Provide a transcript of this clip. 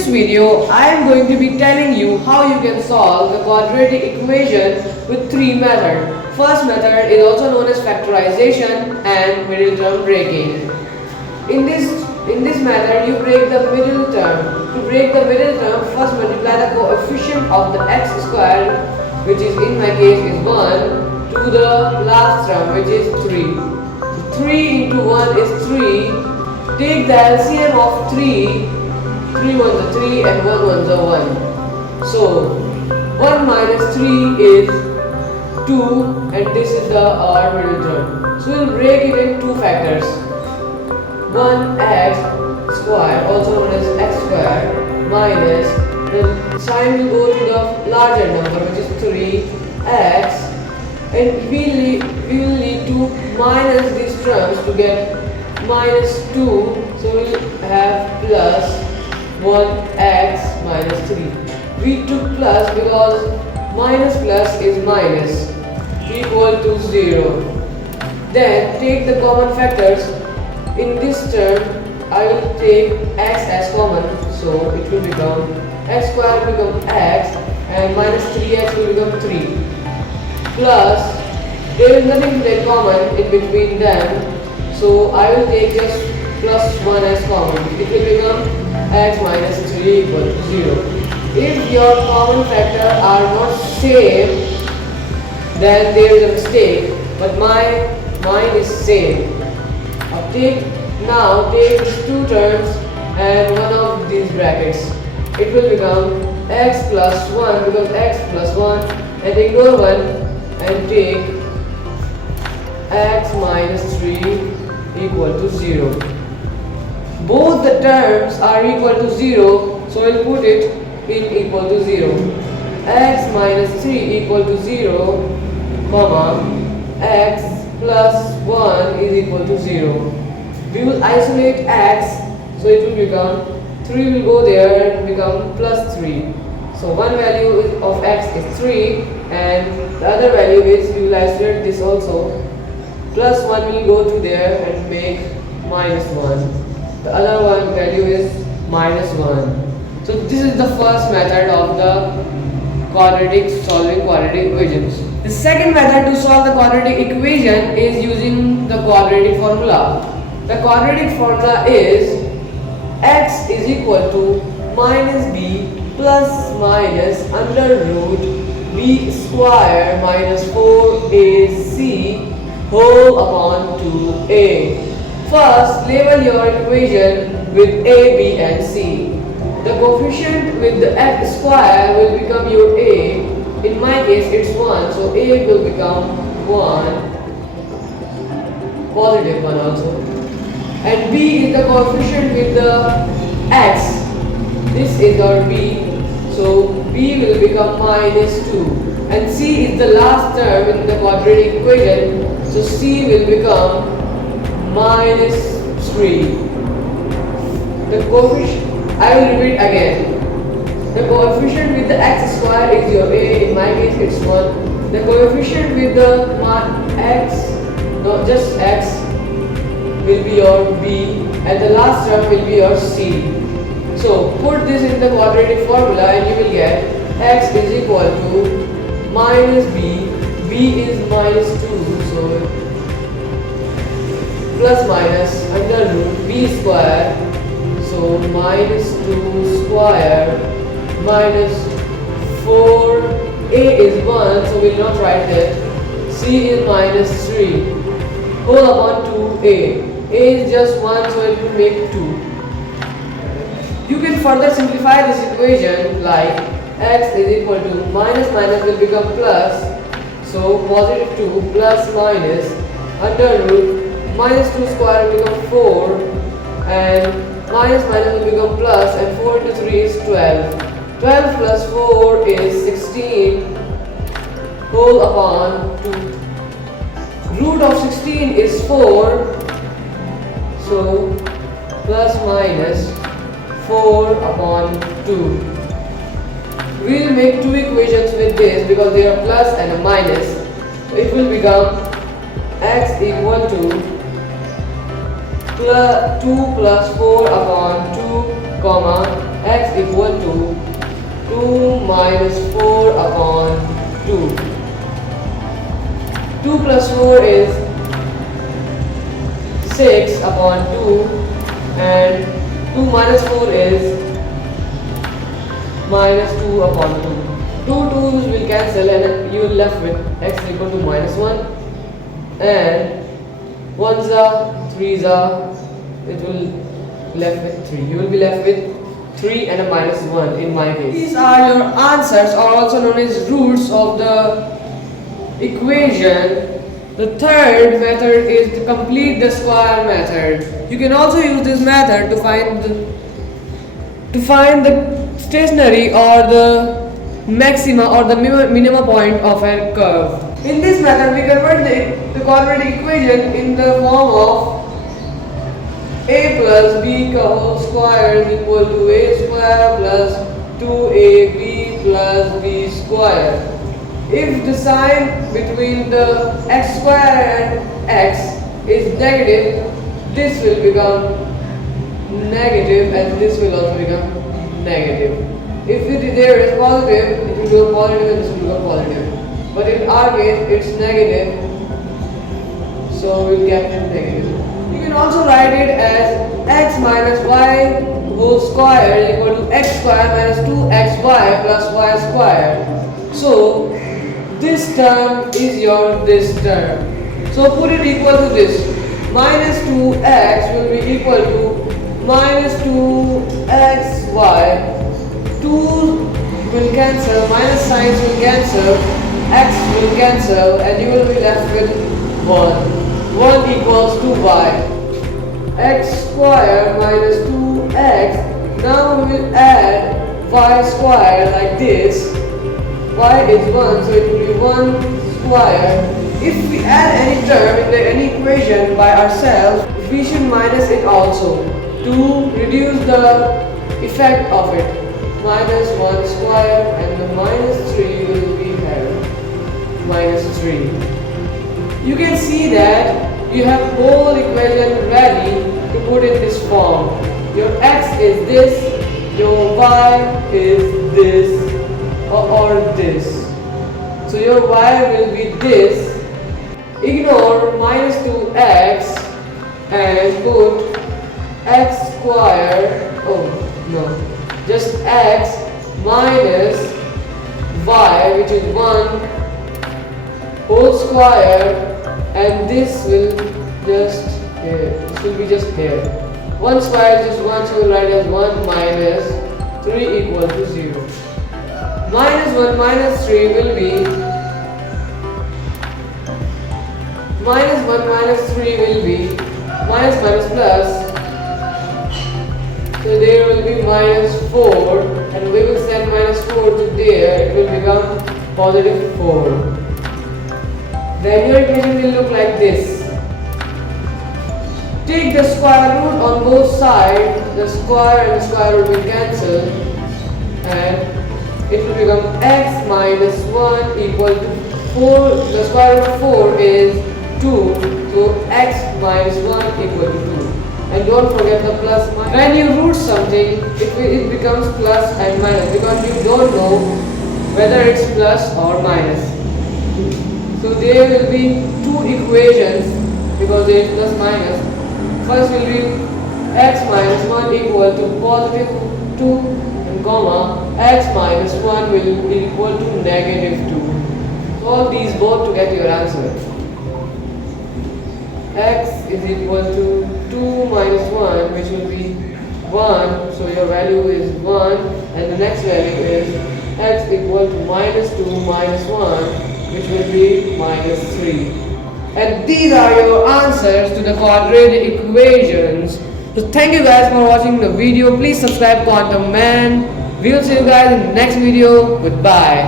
this video, I am going to be telling you how you can solve the quadratic equation with three methods. First method is also known as factorization and middle term breaking. In this method, you break the middle term. To break the middle term, first multiply the coefficient of the x square, which is in my case is 1, to the last term, which is 3. So 3 into 1 is 3. Take the LCM of 3. 3 ones are 3 and 1 ones are 1. So 1 minus 3 is 2, and this is our middle term. So we'll break it in two factors. 1x square, also known as x square, minus the sign will go to the larger number, which is 3x, and we will need to minus these terms to get minus 2. So we'll have plus 1x minus 3. We took plus because minus plus is minus, equal to 0. Then take the common factors. In this term, I will take x as common, so it will become x square will become x, and minus 3x will become 3. Plus, there is nothing like common in between them, so I will take just plus 1 as common. It will become x minus 3 equal to 0. If your common factor are not same, then there is a mistake, but mine is same. Now take these two terms and one of these brackets. It will become x plus 1 because x plus 1, and ignore 1 and take x minus 3 equal to 0. Both the terms are equal to 0, so we'll put it in equal to 0. X minus 3 equal to 0, comma, x plus 1 is equal to 0. We will isolate x, so it will become 3 will go there and become plus 3. So one value of x is 3, and the other value is, we will isolate this also, plus 1 will go to there and make minus 1. The other one value is minus 1. So this is the first method of the solving quadratic equations. The second method to solve the quadratic equation is using the quadratic formula. The quadratic formula is x is equal to minus b plus minus under root b square minus 4ac whole upon 2a. First, label your equation with a, b and c. The coefficient with the x square will become your a. In my case it's 1, so a will become 1, positive 1 also. And b is the coefficient with the x. This is our b, so b will become minus 2. And c is the last term in the quadratic equation, so c will become minus 3. The coefficient, I will repeat again. The coefficient with the x square is your a, in my case it's 1. The coefficient with the x, not just x, will be your b, and the last term will be your c. So put this in the quadratic formula and you will get x is equal to minus b, b is minus 2, so plus minus under root b square, so minus 2 square minus 4, a is 1, so we will not write that, c is minus 3, whole upon 2a. A is just 1, so it will make 2. You can further simplify this equation like x is equal to minus minus will become plus, so positive 2 plus minus under root minus 2 square will become 4, and minus minus will become plus, and 4 into 3 is 12. 12 plus 4 is 16 whole upon 2. Root of 16 is 4, so plus minus 4 upon 2. We will make two equations with this because they are plus and a minus. So it will become x equal to 2 plus 4 upon 2 comma x equal to 2 minus 4 upon 2. 2 plus 4 is 6 upon 2, and 2 minus 4 is minus 2 upon 2. 2 2's will cancel and you will left with x equal to minus 1, and 1's are 3's are, it will left with 3. You will be left with 3 and a minus 1 in my case. These are your answers, or also known as roots of the equation. The third method is to complete the square method. You can also use this method to find the stationary or the maxima or the minimum point of a curve. In this method, we convert the quadratic equation in the form of a plus b whole square is equal to a square plus 2ab plus b square. If the sign between the x square and x is negative, this will become negative and this will also become negative. If there is positive, it will go positive and this will go positive. But in our case, it's negative, so we'll get negative. You can also write it as x minus y whole square is equal to x square minus 2xy plus y square. So this term is your this term. So put it equal to this. Minus 2x will be equal to minus 2xy. 2 will cancel, minus signs will cancel, x will cancel, and you will be left with 1. 1 equals to y. X square minus 2x. Now we will add y square like this. Y is 1, so it will be 1 square. If we add any term in any equation by ourselves, we should minus it also to reduce the effect of it. Minus 1 square, and the minus 3 will be here. Minus 3. You can see that you have whole equation ready to put in this form. Your x is this, your y is this, or this. So your y will be this. Ignore minus 2x and put x square. Oh no, just x minus y, which is 1 whole square, and this will just here. This will be just here. 1 square is just 1, so we'll write as 1 minus 3 equal to 0. Minus 1 minus 3 will be minus 1 minus 3 will be minus minus plus. So there will be minus 4, and we will send minus 4 to there. It will become positive 4. Then your equation will look like this. Take the square root on both sides. The square and the square root will cancel, and it will become x minus 1 equal to 4. The square root of 4 is 2, so x minus 1 equal to 2. And don't forget the plus minus. When you root something, it becomes plus and minus, because you don't know whether it's plus or minus. So there will be two equations because there is plus minus. First will be x minus 1 equal to positive 2 and comma x minus 1 will be equal to negative 2. Solve these both to get your answer. X is equal to 2 minus 1, which will be 1, so your value is 1, and the next value is x equal to minus 2 minus 1, which will be minus 3. And these are your answers to the quadratic equations. So thank you guys for watching the video. Please subscribe Quantum Man. We will see you guys in the next video. Goodbye.